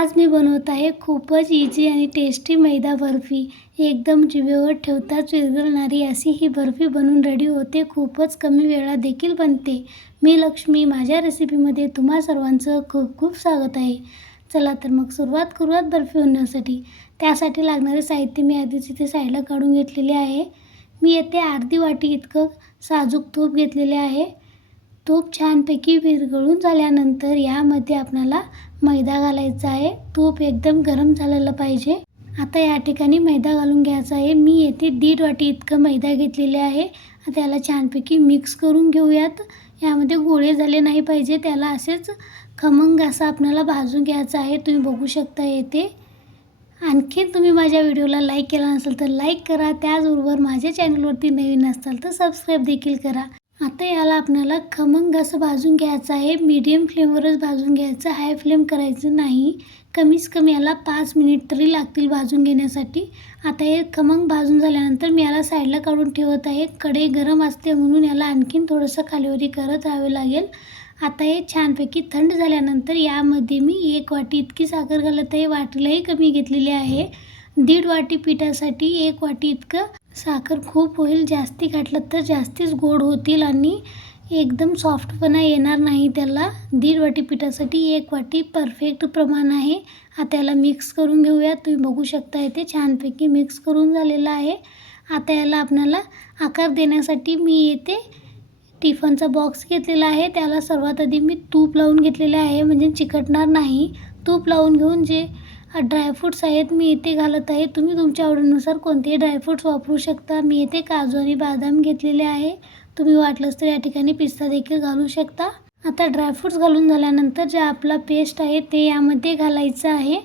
आज मी बनवत आहे खूपच इझी आणि टेस्टी मैदा बर्फी. एकदम जिभेवर ठेवताच विरघळणारी अशी ही बर्फी बनून रेडी होते. खूपच कमी वेळात देखील बनते. मी लक्ष्मी माझ्या रेसिपीमध्ये तुम्हा सर्वांचं खूप खूप स्वागत आहे. चला तर मग सुरुवात करूयात बर्फी बनवण्यासाठी. त्यासाठी लागणारे साहित्य मी आधीच इथे साईडला काढून घेतलेले आहे. मी येथे अर्धी वाटी इतकं साजूक तूप घेतलेले आहे. तूप छानपैकी विरघळून झाल्यानंतर यामध्ये आपल्याला मैदा घालायचा आहे. तूप एकदम गरम झालेलं पाहिजे. आता या ठिकाणी मैदा घालून घ्यायचा आहे. मी येथे दीड वाटी इतकं मैदा घेतलेले आहे. त्याला छानपैकी मिक्स करून घेऊयात. यामध्ये गोळे झाले नाही पाहिजे. त्याला असेच खमंग असं आपल्याला भाजून घ्यायचा आहे. तुम्ही बघू शकता येथे. आणखीन तुम्ही माझ्या व्हिडिओला लाईक केला नसेल तर लाईक करा. त्याचबरोबर माझ्या चॅनलवरती नवीन असाल तर सबस्क्राईब देखील करा. आता याला आपल्याला खमंग असं भाजून घ्यायचं आहे. मीडियम फ्लेमवरच भाजून घ्यायचं. हाय फ्लेम करायचं नाही. कमीच कमी याला पाच मिनिट तरी लागतील भाजून घेण्यासाठी. आता हे खमंग भाजून झाल्यानंतर मी याला साईडला काढून ठेवत आहे. कढई गरम असते म्हणून याला आणखीन थोडंसं खालीवरी करत राहावे लागेल. आता हे छानपैकी थंड झाल्यानंतर यामध्ये मी एक वाटी इतकी साखर घालत आहे. वाटीलाही कमी घेतलेली आहे. दीड वाटी पिठासाठी एक वाटी इतकं साखर खूप होईल जास्ती घातलं तर जास्तीच गोड होतील आणि एकदम सॉफ्टपणा येणार नाही. त्याला दीड वाटी पिठासाठी एक वाटी परफेक्ट प्रमाण आहे. आता याला मिक्स करून घेऊया. तुम्ही बघू शकता इथे छानपैकी मिक्स करून झालेलं आहे. आता याला आपल्याला आकार देण्यासाठी मी येथे टिफनचा बॉक्स घेतलेला आहे. त्याला सर्वात आधी मी तूप लावून घेतलेले आहे. म्हणजे चिकटणार नाही. तूप लावून घेऊन जे ड्रायफ्रूट्स आहेत मी इथे घालत आहे. तुम्ही तुमच्या आवडीनुसार कोणतेही ड्रायफ्रूट्स वापरू शकता. मी इथे काजू आणि बदाम घेतलेले आहे. तुम्ही वाटलंच तर या ठिकाणी पिस्ता देखील घालू शकता. आता ड्रायफ्रूट्स घालून झाल्यानंतर जे आपला पेस्ट आहे ते यामध्ये घालायचं आहे.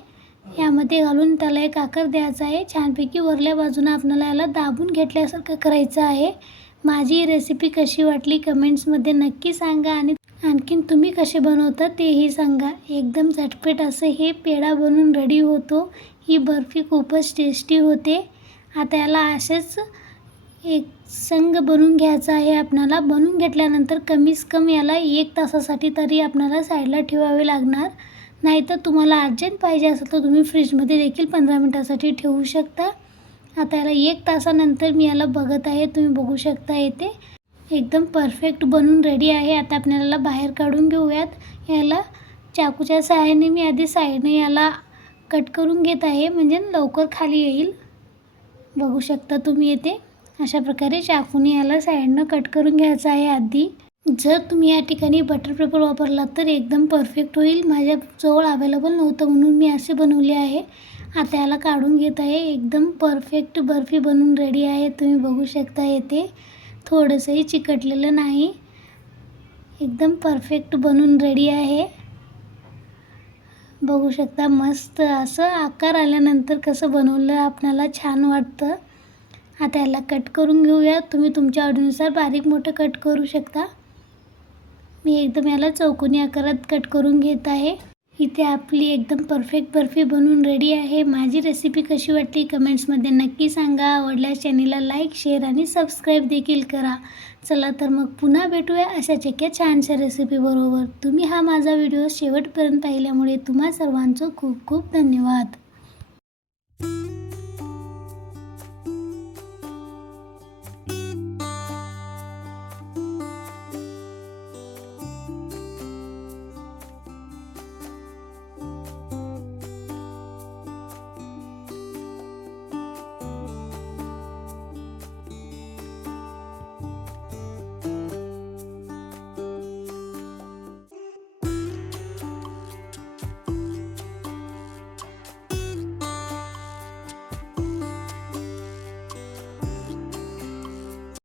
यामध्ये घालून त्याला एक आकार द्यायचा आहे. छानपैकी वरल्या बाजूनं आपल्याला याला दाबून घेतल्यासारखं करायचं आहे. माझी रेसिपी कशी वाटली कमेंट्समध्ये नक्की सांगा आणि आणखीन तुम्ही कसे बनवता तेही सांगा. एकदम झटपट असं हे पेढा बनवून रेडी होतो. ही बर्फी खूपच टेस्टी होते. आता याला असेच एक संग बनवून घ्यायचा आहे. आपणाला बनवून घेतल्यानंतर कमीच कमी याला एक तासासाठी तरी आपणाला साईडला ठेवावे लागणार. नाहीतर तुम्हाला अर्जंट पाहिजे असेल तर तुम्ही फ्रीजमध्ये देखील पंधरा मिनटासाठी ठेवू शकता. आता याला एक तासानंतर मी याला बघत आहे. तुम्ही बघू शकता येते एकदम परफेक्ट बनून रेडी आहे. आता आपल्याला बाहेर काढून घेऊयात. याला चाकूच्या सहाय्याने मी आधी साईडने याला कट करून घेत आहे. म्हणजे लवकर खाली येईल. बघू शकता तुम्ही येते अशा प्रकारे चाकूने याला साईडनं कट करून घ्यायचं आहे आधी. जर तुम्ही या ठिकाणी बटर पेपर वापरला तर एकदम परफेक्ट होईल. माझ्याजवळ अवेलेबल नव्हतं म्हणून मी असे बनवले आहे. आता याला काढून घेत आहे. एकदम परफेक्ट बर्फी बनवून रेडी आहे. तुम्ही बघू शकता येते थोडंसंही चिकटलेलं नाही. एकदम परफेक्ट बनून रेडी आहे. बघू शकता मस्त असं आकार आल्यानंतर कसं बनवलं आपणाला छान वाटतं. आता याला कट करून घेऊया. तुम्ही तुमच्या आवडीनुसार बारीक मोठं कट करू शकता. मी एकदम याला चौकोनी आकारात कट करून घेत आहे. इथे आपली एकदम परफेक्ट बर्फी बनवून रेडी आहे. माझी रेसिपी कशी वाटली कमेंट्समध्ये नक्की सांगा. आवडल्यास चॅनेलला लाईक शेअर आणि सबस्क्राईब देखील करा. चला तर मग पुन्हा भेटूया अशाच एका छानशा रेसिपीबरोबर तुम्ही हा माझा व्हिडिओ शेवटपर्यंत पाहिल्यामुळे तुम्हा सर्वांचं खूप खूप धन्यवाद.